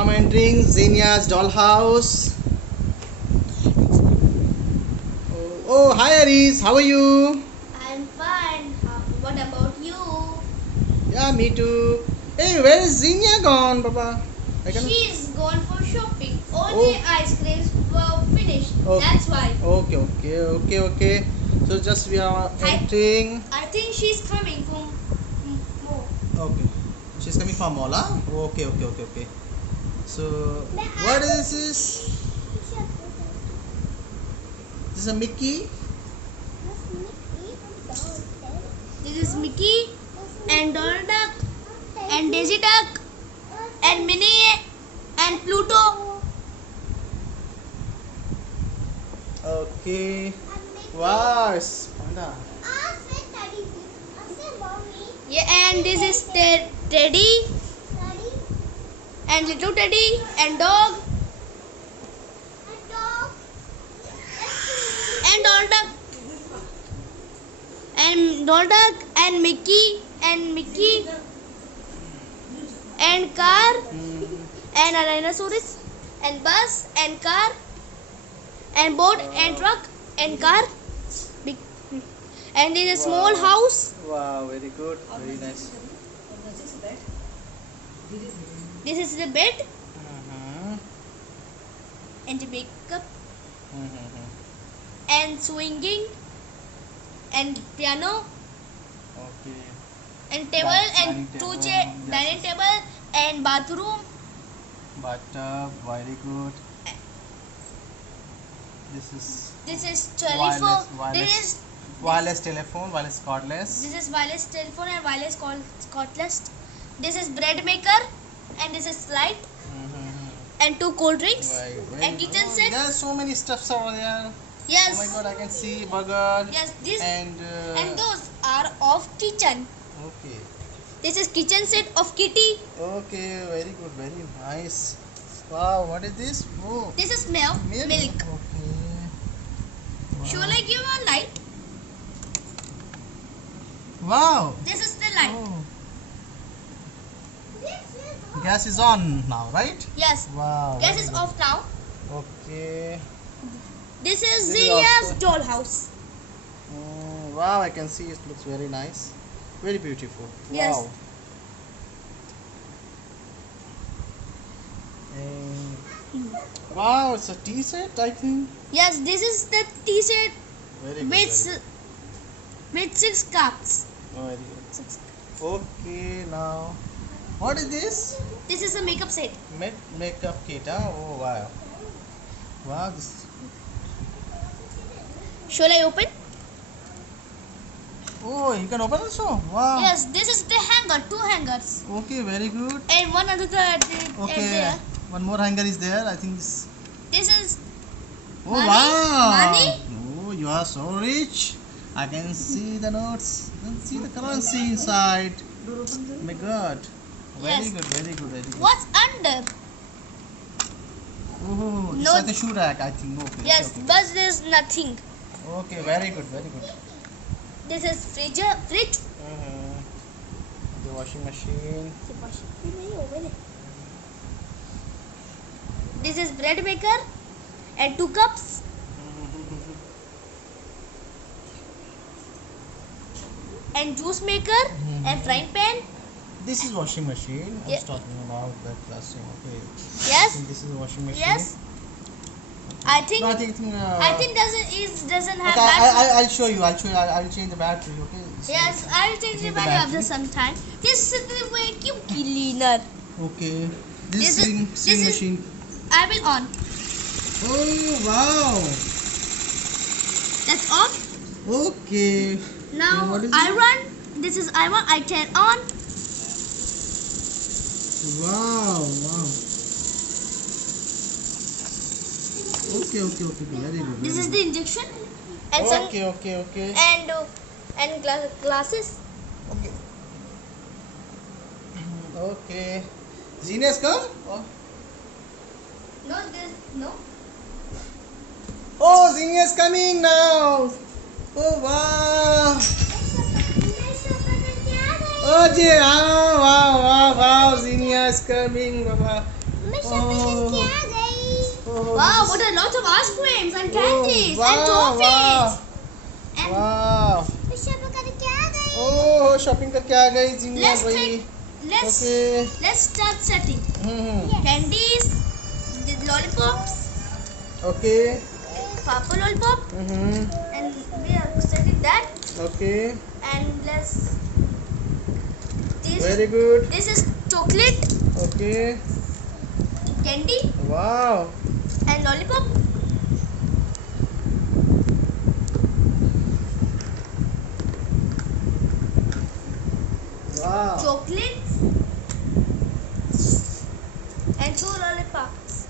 I'm entering Zenia's dollhouse. Oh, hi Aris, how are you? I'm fine. What about you? Yeah, me too. Hey, where is Zenia gone, Papa? She's gone for shopping. All Oh. the ice creams were finished. Okay. That's why. Okay. So just we are entering. I think she's coming from more. Okay. She's coming from mall, huh? Okay. So, what is this? This is a Mickey? This is Mickey and Donald Duck and Daisy Duck and Minnie and Pluto. Okay. Wow, it's panda. Yeah, and this is Teddy and little Teddy and dog and Donald Duck and Donald Duck and Mickey and car and a rhinoceros and bus and car and boat and truck and car. And this is a small house. Wow, very good. Very nice. This is the bed Uh-huh. and the makeup Uh-huh. and swinging and piano Okay. and table Dining and table, dining table and bathroom. Bathtub, very good. This is telephone. wireless telephone, wireless cordless. This is wireless telephone and wireless cordless. This is bread maker and this is light and 2 cold drinks and kitchen set. There are so many stuffs over there. Yes. Oh my god, I can see burger. Yes, this and those are of kitchen. okay. This is kitchen set of kitty. Okay, very good, very nice. Wow, what is this? Oh, This is milk. Okay. Wow. Shall I give a light? Wow. This is the light. Oh. Gas is on now, right? Yes. Wow. Gas very is good. off now. Okay. This is This is Zenia's also- dollhouse. Wow, I can see it looks very nice. Very beautiful. Yes. Wow. And wow, it's a tea set, I think. Yes, this is the tea set Very good. with 6 cups. Very good. Okay, now what is this? This is a makeup set. Makeup kit, huh? Oh wow. Wow, this. Shall I open? Oh, you can open also. Wow. Yes, this is the hanger, 2 hangers. Okay, very good. And one other at Okay, there. one more hanger is there. I think this. This is Oh money. wow! Money? Oh, you are so rich. I can see the notes. I can see the currency inside. Oh my God! Very Yes. good. What's under? Oh, it's No- like a shoe rack, I think. Okay. Yes, Okay. but there's nothing. Okay, very good. This is fridge. The washing machine. This is bread maker and 2 cups. And juice maker and frying pan. This is washing machine. I Yeah. was talking about that last time. Okay. I Yes. think this is a washing machine. Yes. I think No, I think. doesn't have Okay, battery. I'll show you. I'll change the battery. Okay. So- Yes, I'll change the Change the battery after battery. some time. This is the vacuum cleaner. Okay. This This is is- sewing this is- machine. I will on. Oh wow. That's on. Okay. Now And what is I it? run. This is I want. I turn on. Wow. Okay. Very good. This very is good. the injection and some Okay. and glasses. Okay. Okay. Zenia's come? No. Oh, Zenia's coming now. Oh wow. Oh dear. Wow. Zenia is coming, Baba. Oh. Oh, Wow, this what is- a lot of ice creams and candies wow, and toffees. And wow. Oh, shopping करके आ गई जीनिया let's भाई. take let's Okay. let's start setting. Candies, the lollipops, Okay. purple lollipop, and we are setting that. Okay. And let's Very good. this is chocolate Okay. candy Wow. and lollipop. Wow. Chocolates and 2 lollipops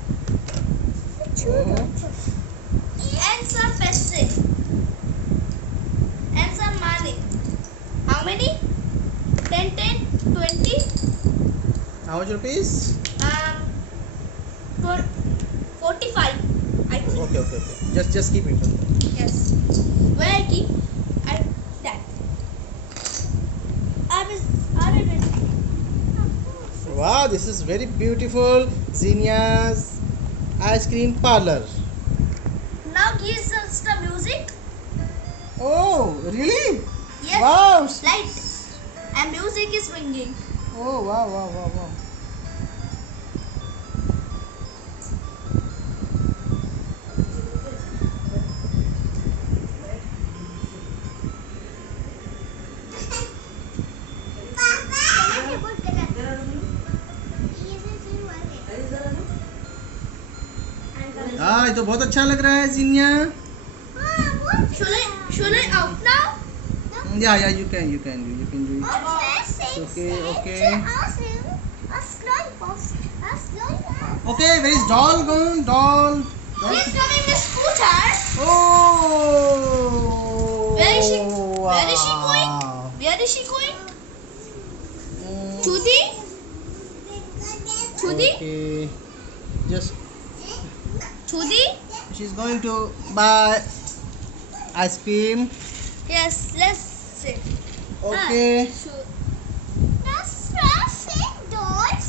and some pastry and some money. How many? 10, 10, 20, How much rupees? 45, I think. Okay. Just keep it. Yes. Where I keep? That. I will. Wow, this is very beautiful. Zenia's ice cream parlor. Now gives us the music. Oh, really? Yes. Wow. Light. And music is ringing. Oh, wow. हाँ ये तो बहुत अच्छा लग रहा है जीनिया. Should I out now? Yeah, you can do it. Okay. Okay, where is doll gone? Doll. He's coming with scooter. Oh. Where is she? Where is she going? Wow. Where is she going? Chudi? Okay. Just Chudi? she's going to buy ice cream. Yes, let's sit. Okay.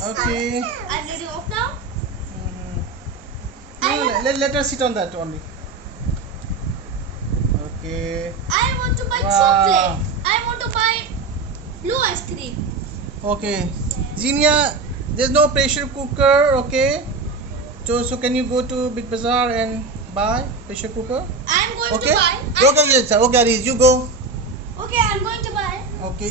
Okay. I'm getting off now. No, let her sit on that only. Okay. I want to buy Wow. chocolate. I want to buy blue ice cream. Okay. Zenia, there's no pressure cooker. Okay. So can you go to Big Bazaar and buy pressure cooker? I'm going Okay. to buy. Okay, yes. Okay, Ariz, you go. Okay, I'm going to buy. Okay.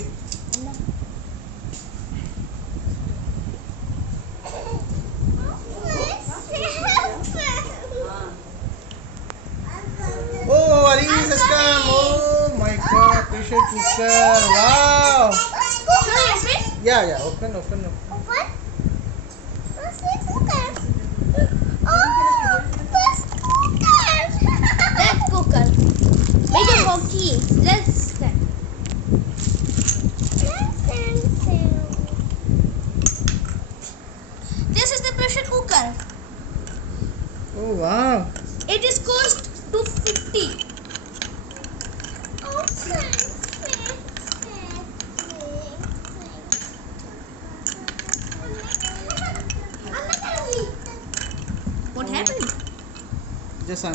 Oh, Ariz has come. Oh my God, pressure cooker. Wow. Should I open? Yeah. Open. Let's cooker. Make a monkey. Let's start. This is the pressure cooker. Oh wow. It is cost 250. What happened? Just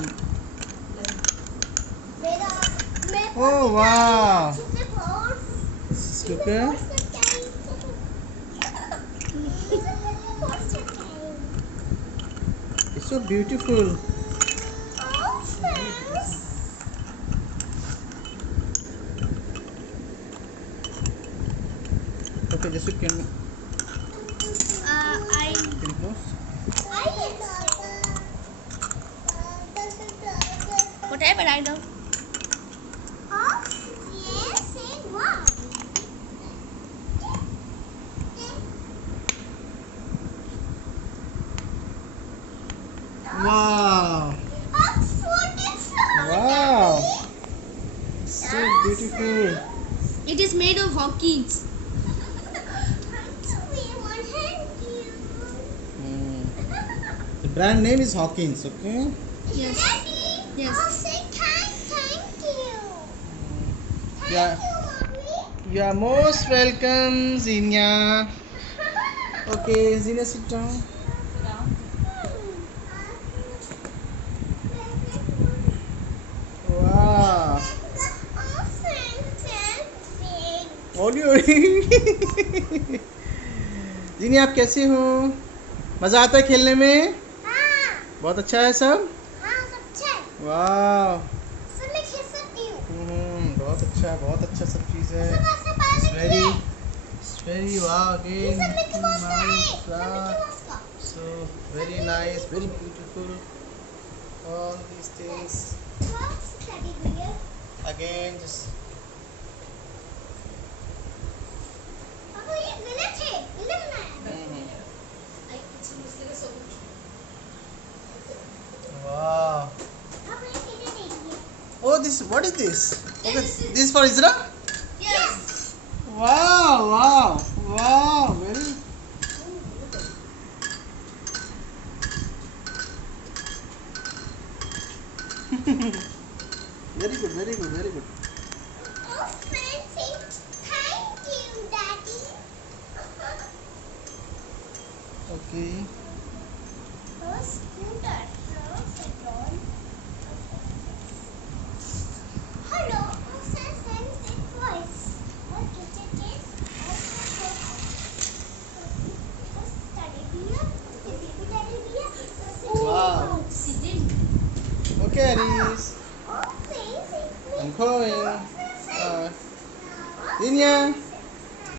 Oh wow. Cooker. It's so beautiful. Okay, just you can close. Whatever I know. Wow. Wow. So beautiful. It is made of Hawkins. The brand name is Hawkins, okay? Yes. Yes. Yeah. You are most welcome, Zenia. Okay, Zenia, sit down. हो रही। जीनी आप कैसे हो? मजा आता है खेलने में? हाँ। बहुत अच्छा है सब? हाँ, सब अच्छा है। वाह। सब मैं खेल सकती हूँ। बहुत अच्छा सब चीज़ है। सब ऐसे पानी में है। वेरी वाह ये अगेन। सब मिकी माउस का है। नाइस सब मिकी माउस का। So very nice, very beautiful all these things What's the teddy bear? again just पापा ये गलत है। गलत बनाया है। wow. पापा ये टेढ़े देखिए। Oh, this what is this? Okay, this for Isra? Yes. Wow, very very good. Oh, fancy. Thank you, Daddy. Okay. Oh, scooter. No, sit on. Hello, sense it voice. What kitchen is? Teddy bear. Baby teddy bear. Wow. Sitting. Okay, Aris. Oh, fancy. I'm going. Fancy. Dinya.